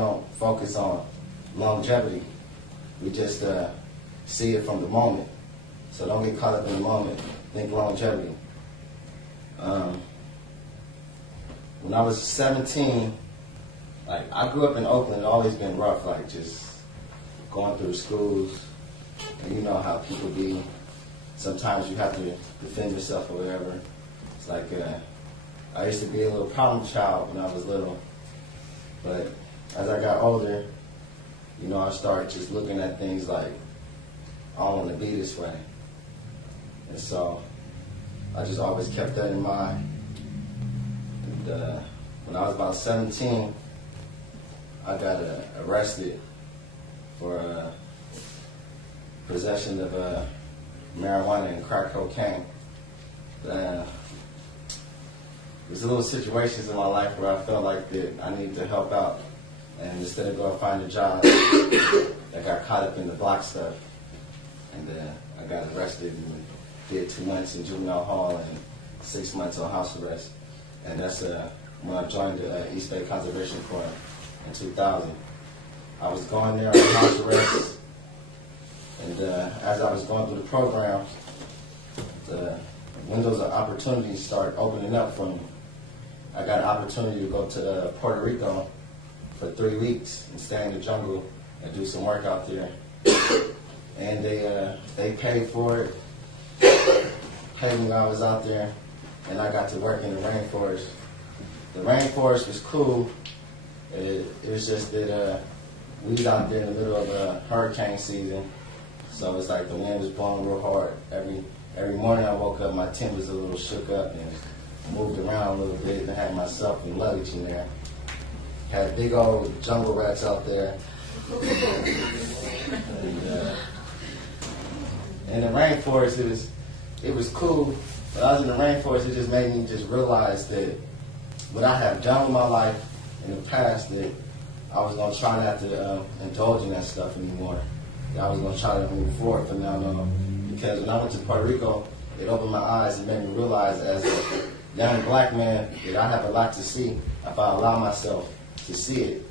don't focus on longevity. We just see it from the moment. So don't get caught up in the moment. Think longevity. When I was 17, like I grew up in Oakland, always been rough, like just going through schools, and you know how people be. Sometimes you have to defend yourself or whatever. It's like I used to be a little problem child when I was little, but as I got older, you know, I started just looking at things like I don't want to be this way, and so I just always kept that in mind. And when I was about 17, I got arrested for possession of marijuana and crack cocaine. There's little situations in my life where I felt like that I needed to help out, and instead of going find a job, I got caught up in the block stuff, and I got arrested and did 2 months in juvenile hall and 6 months on house arrest. And that's when I joined the East Bay Conservation Corps in 2000. I was going there on house arrest, and as I was going through the program, the windows of opportunity started opening up for me. I got an opportunity to go to Puerto Rico for 3 weeks and stay in the jungle and do some work out there. And they paid for it, paid me while I was out there, and I got to work in the rainforest. The rainforest was cool. It was just that we was out there in the middle of a hurricane season, so it's like the wind was blowing real hard. Every morning I woke up, my tent was a little shook up and moved around a little bit, and had myself and luggage in there. Had big old jungle rats out there. And the rainforest, it was cool. But I was in the rainforest, it just made me just realize that what I have done with my life in the past, that I was going to try not to indulge in that stuff anymore. That I was going to try to move forward from now on. Because when I went to Puerto Rico, it opened my eyes and made me realize as a young black man that I have a lot to see if I allow myself to see it.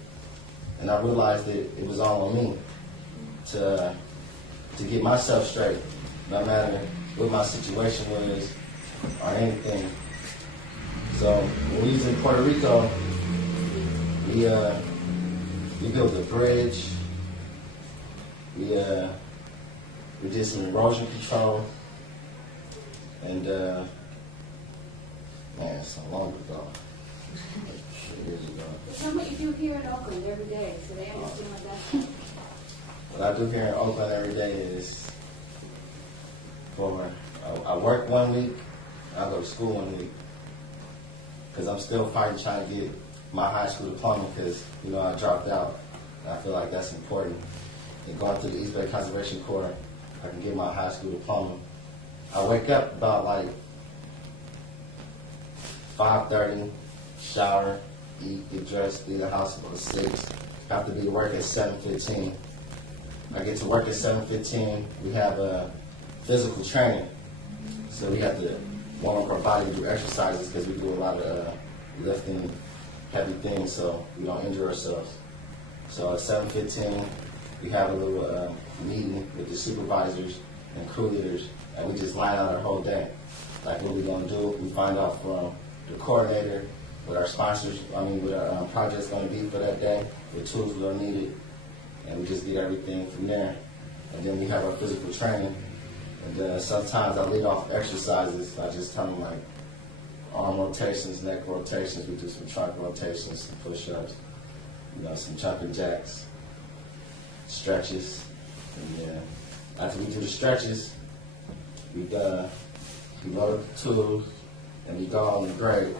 And I realized that it was all on me to get myself straight, no matter what my situation was or anything. So when we was in Puerto Rico, we built a bridge. We did some erosion control, and man, so long ago. Years ago. Tell me what you do here in Oakland every day, so they understand what that's. What I do here in Oakland every day is I work 1 week, I go to school 1 week, because I'm still fighting trying to get my high school diploma, because you know I dropped out, and I feel like that's important. And going through the East Bay Conservation Corps, I can get my high school diploma. I wake up about like 5:30, shower, eat, get dressed, leave the house about 6. Have to be to work at 7:15. I get to work at 7:15. We have a physical training, so we have to warm up our body, do exercises, because we do a lot of lifting, heavy things, so we don't injure ourselves. So at 7:15, we have a little meeting with the supervisors and crew leaders, and we just line out our whole day. Like what we're going to do, we find out from the coordinator what our sponsors, what our project's going to be for that day, what tools are needed, and we just get everything from there. And then we have our physical training, and sometimes I lead off exercises. I just tell them like arm rotations, neck rotations. We do some trunk rotations, some push-ups, some jumping jacks, stretches, and then after we do the stretches, we load up the tools and we go on the grade.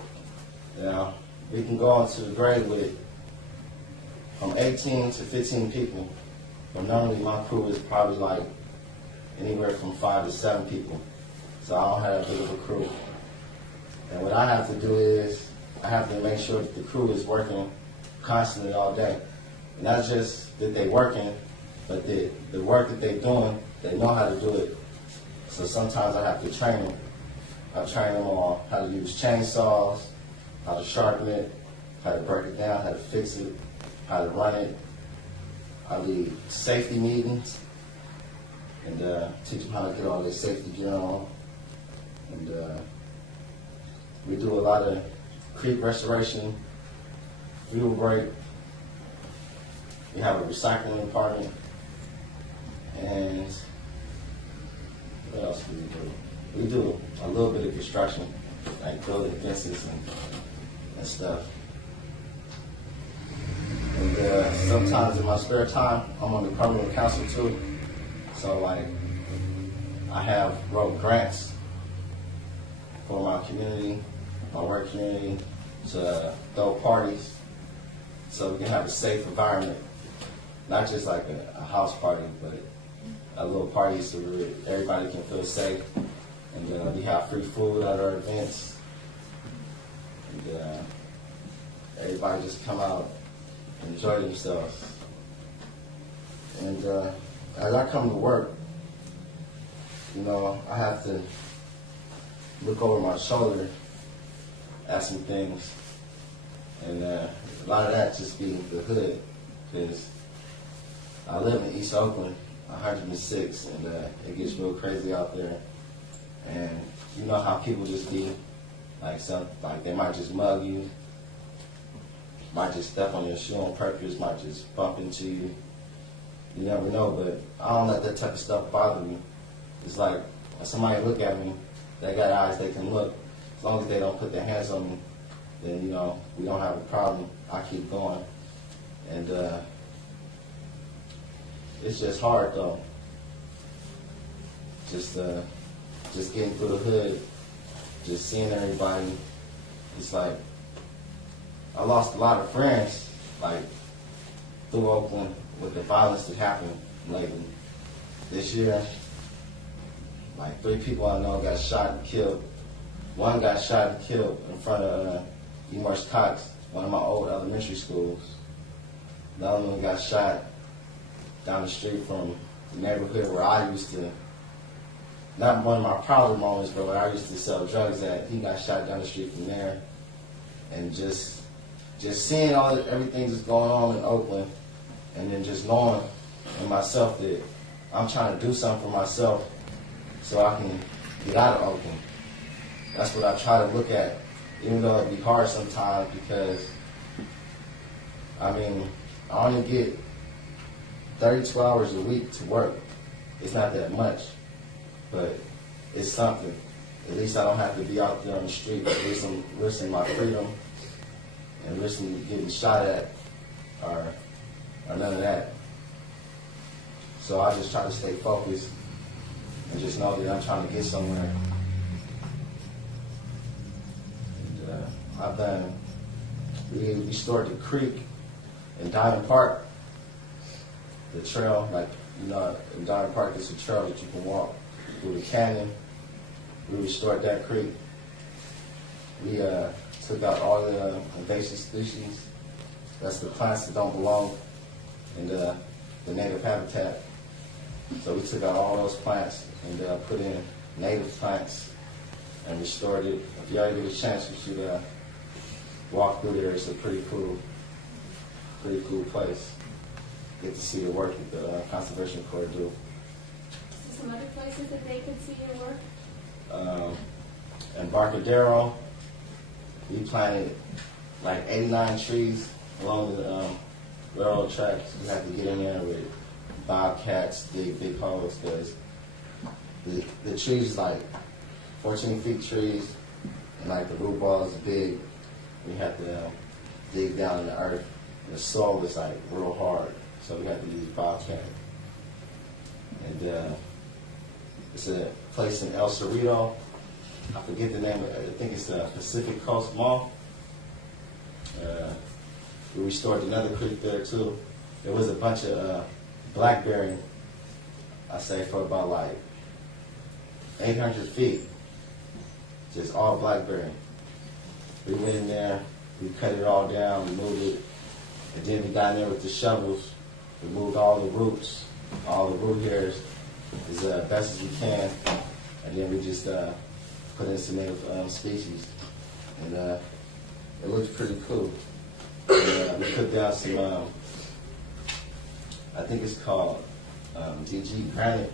Now we can go on to the grade with from 18 to 15 people, but normally my crew is probably like anywhere from 5 to 7 people, so I don't have a big of a crew. And what I have to do is I have to make sure that the crew is working constantly all day. And not just that they're working, but the work that they're doing, they know how to do it. So sometimes I have to train them. I train them on how to use chainsaws, how to sharpen it, how to break it down, how to fix it, how to run it. I lead safety meetings and teach them how to get all their safety gear on. And we do a lot of creek restoration, fuel break. We have a recycling department. And what else do we do? We do a little bit of construction, like building fences and stuff. And sometimes in my spare time, I'm on the permanent council too. So like, I have wrote grants for my community, my work community, to throw parties so we can have a safe environment. Not just like a house party, but a little party so everybody can feel safe. And we have free food at our events. And everybody just come out and enjoy themselves. And as I come to work, you know, I have to look over my shoulder at some things. And a lot of that just be the hood, because I live in East Oakland, 106, and it gets real crazy out there. And you know how people just be, like they might just mug you, might just step on your shoe on purpose, might just bump into you. You never know, but I don't let that type of stuff bother me. It's like, when somebody look at me, they got eyes they can look. As long as they don't put their hands on me, then, you know, we don't have a problem. I keep going. And it's just hard, though. Just getting through the hood, just seeing everybody. It's like, I lost a lot of friends, like, through Oakland with the violence that happened lately. This year, like 3 people I know got shot and killed. One got shot and killed in front of Emerse Cox, one of my old elementary schools. The other one got shot down the street from the neighborhood where I used to, not one of my proudest moments, but where I used to sell drugs at. He got shot down the street from there. And just seeing everything that's going on in Oakland, and then just knowing in myself that I'm trying to do something for myself so I can get out of Oakland. That's what I try to look at, even though it be hard sometimes, because, I mean, I only get 32 hours a week to work. It's not that much, but it's something. At least I don't have to be out there on the street risking my freedom and risking getting shot at or none of that. So I just try to stay focused and just know that I'm trying to get somewhere. And we restored the creek in Diamond Park, the trail, like, you know, in Diamond Park there's a trail that you can walk through the canyon. We restored that creek. We took out all the invasive species. That's the plants that don't belong in the native habitat. So we took out all those plants and put in native plants and restored it. If you ever get a chance, you should walk through there. It's a pretty cool place. Get to see the work that the Conservation Corps do. Some other places that they could see your work? In Barcadero, we planted like 89 trees along the railroad tracks. We had to get in there with bobcats, dig big holes, because the trees like 14 feet trees, and like the root ball is big. We had to dig down in the earth, and the soil was like real hard, so we had to use bobcat. And it's a place in El Cerrito. I forget the name of it. I think it's the Pacific Coast Mall. We restored another creek there too. There was a bunch of blackberry, I say, for about like 800 feet. Just all blackberry. We went in there, we cut it all down, we moved it, and then we got in there with the shovels, removed all the roots, all the root hairs as best as we can, and then we just put in some native species, and it looks pretty cool. And, we put down I think it's called DG Granite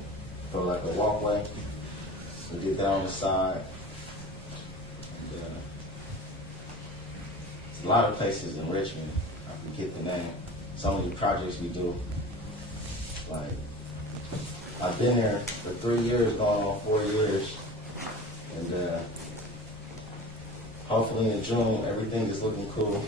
for like a walkway. We did that on the side. And, it's a lot of places in Richmond. I forget the name. So many projects we do. Like, I've been there for 3 years, going on 4 years. And hopefully in June, everything is looking cool.